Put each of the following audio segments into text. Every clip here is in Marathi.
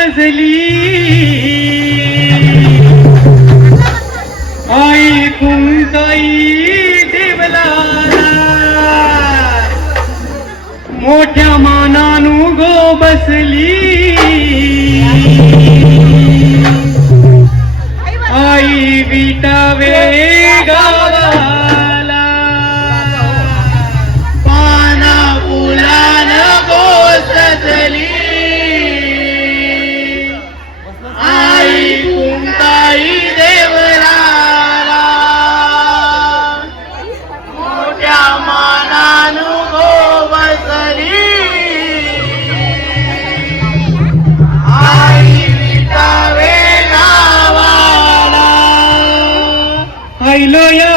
गजली आई कुंकाई देवला मोठ्या मानानु गो बसली। Hallelujah.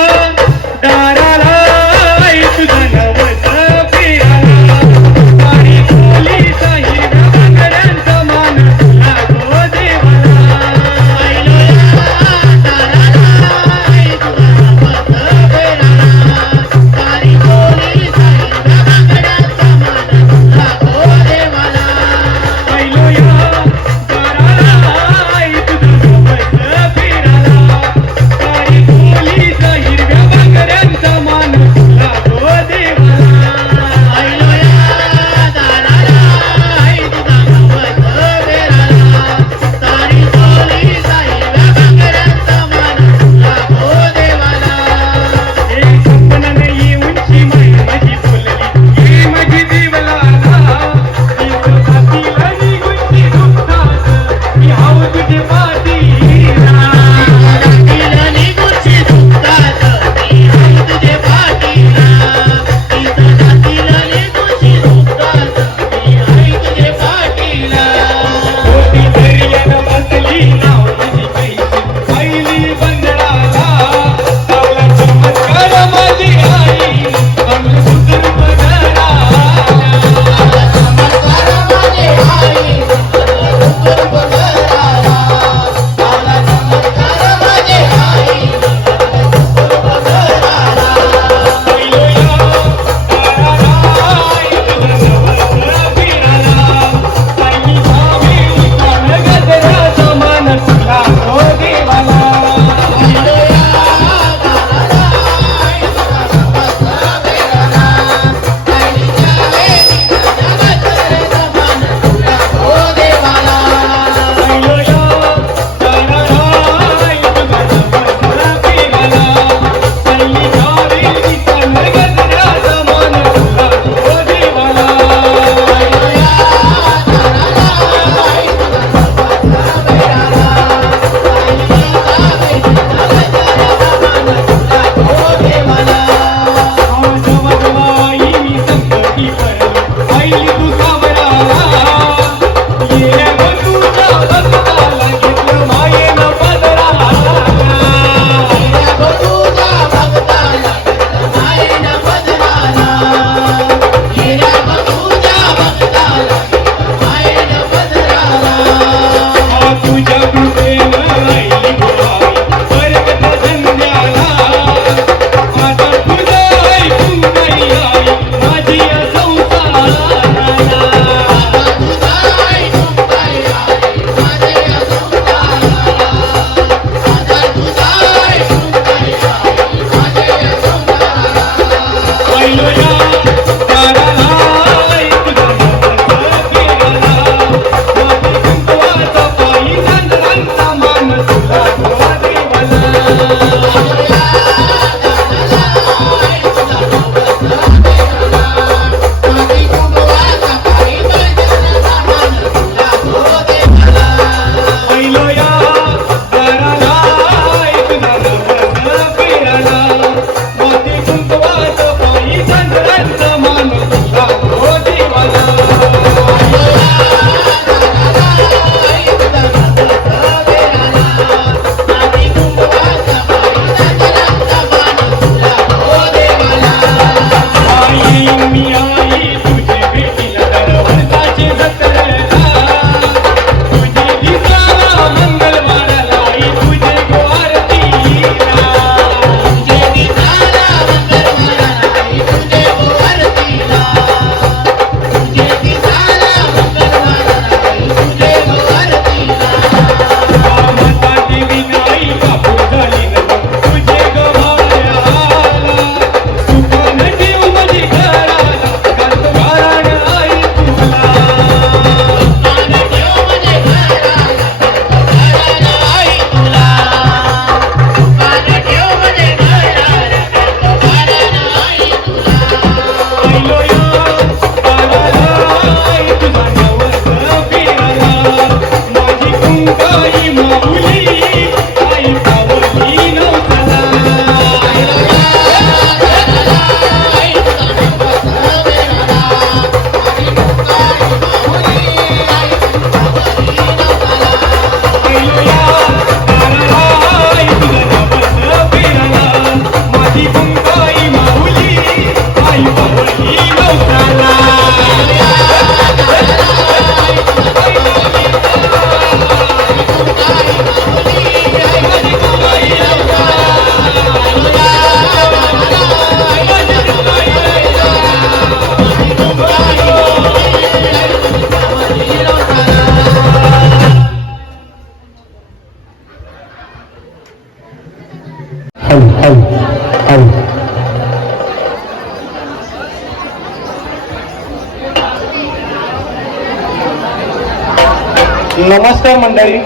नमस्कार मंडळी.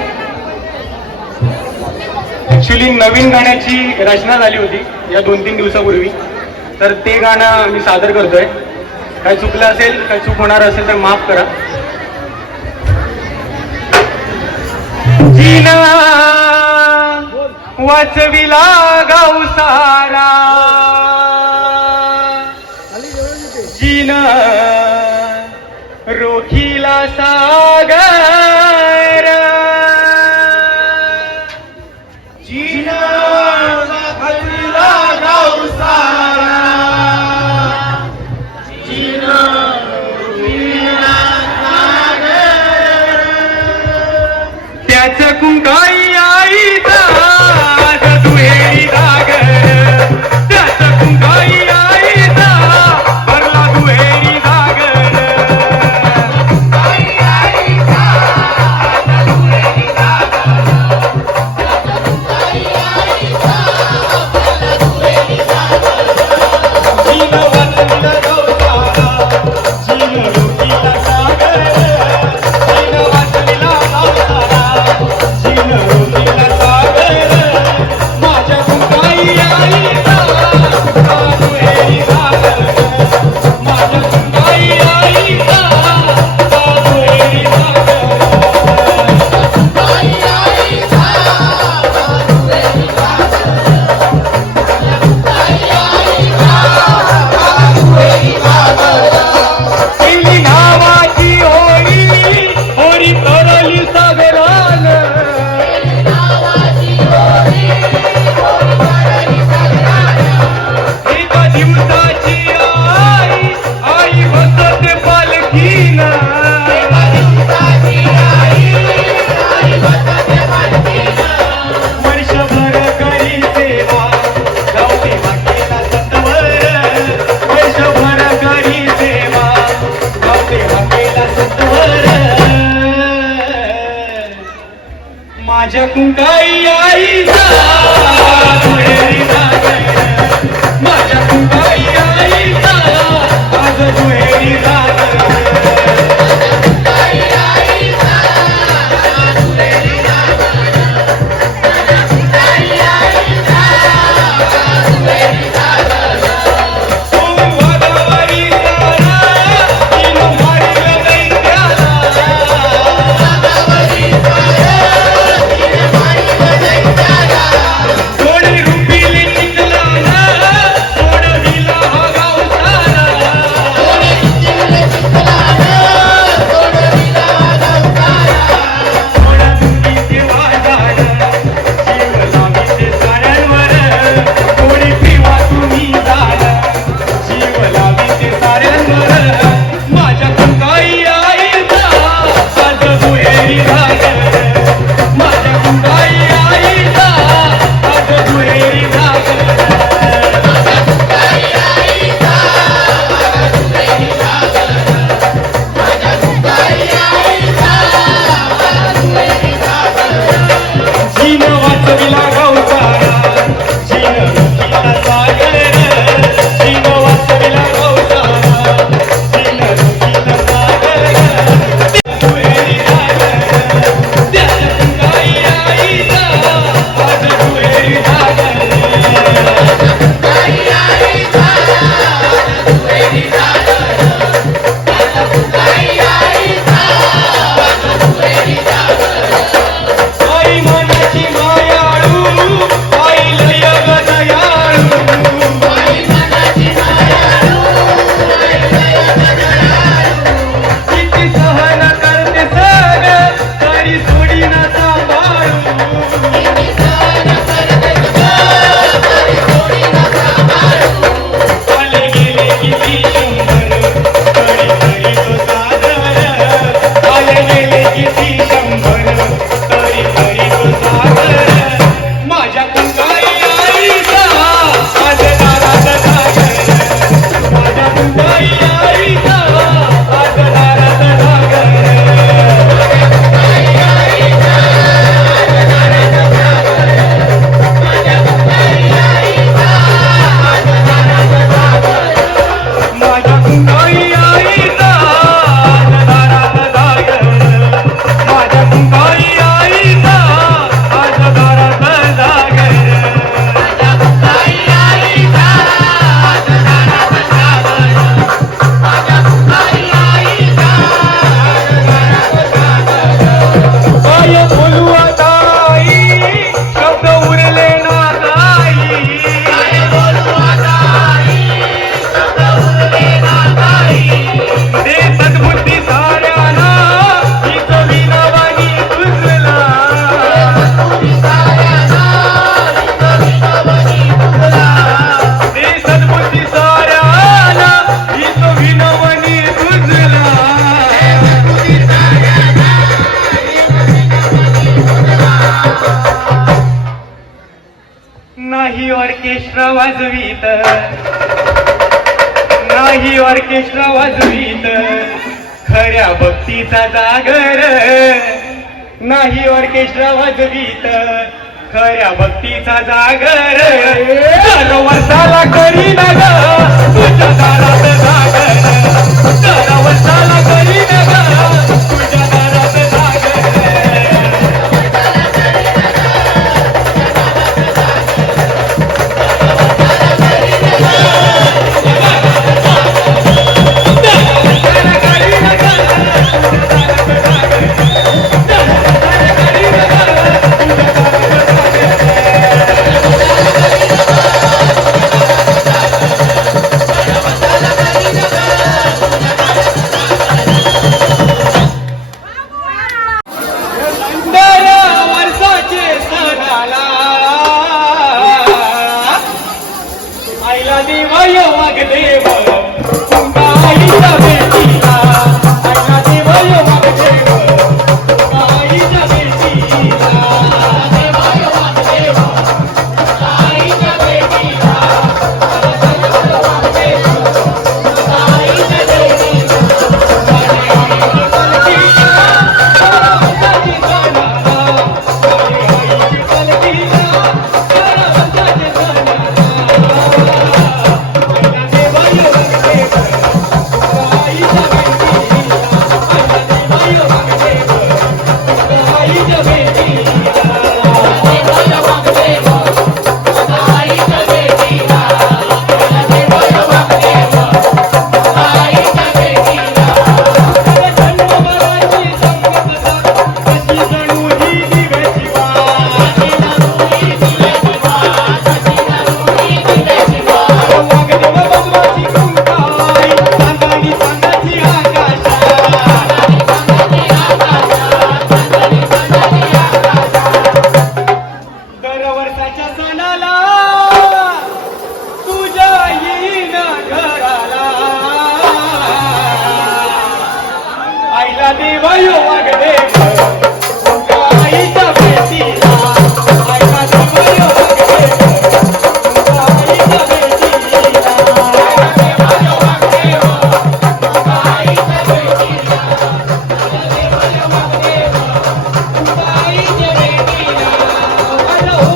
ऍक्च्युली नवीन गाण्याची रचना झाली होती या दोन तीन दिवसापूर्वी. तर ते गाणं मी सादर करतोय. काय चुकलं असेल काय चूक होणार असेल तर माफ करा. जीना वाचविला गावसारा जीना रोखीला सागा Kung Kai Ai वाजवीत. नाही ऑर्केस्ट्रा वाजवीत. खऱ्या भक्तीचा जागर. नाही ऑर्केस्ट्रा वाजवीत. खऱ्या भक्तीचा जागर. वर्षाला करी नगर तुझ्या दारात जागर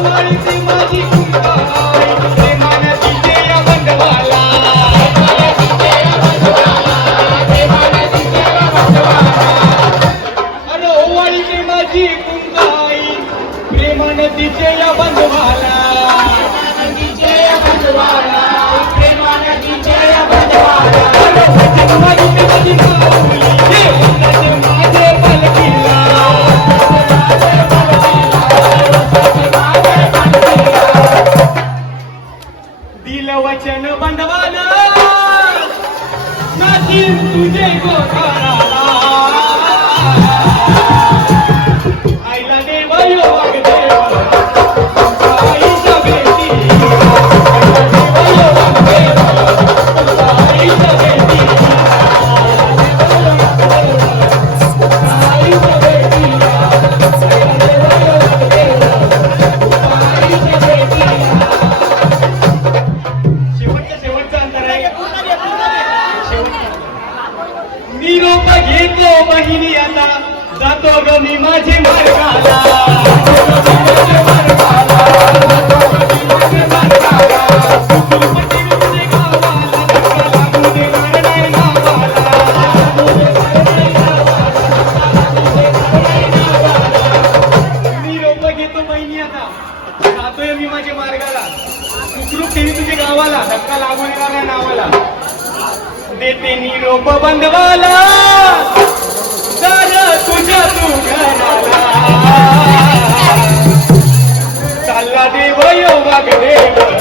माझी कृपा Diego, तेनी रोप बंदवाला दारा तुझा तू घराला चालला देव योगा मागदेवा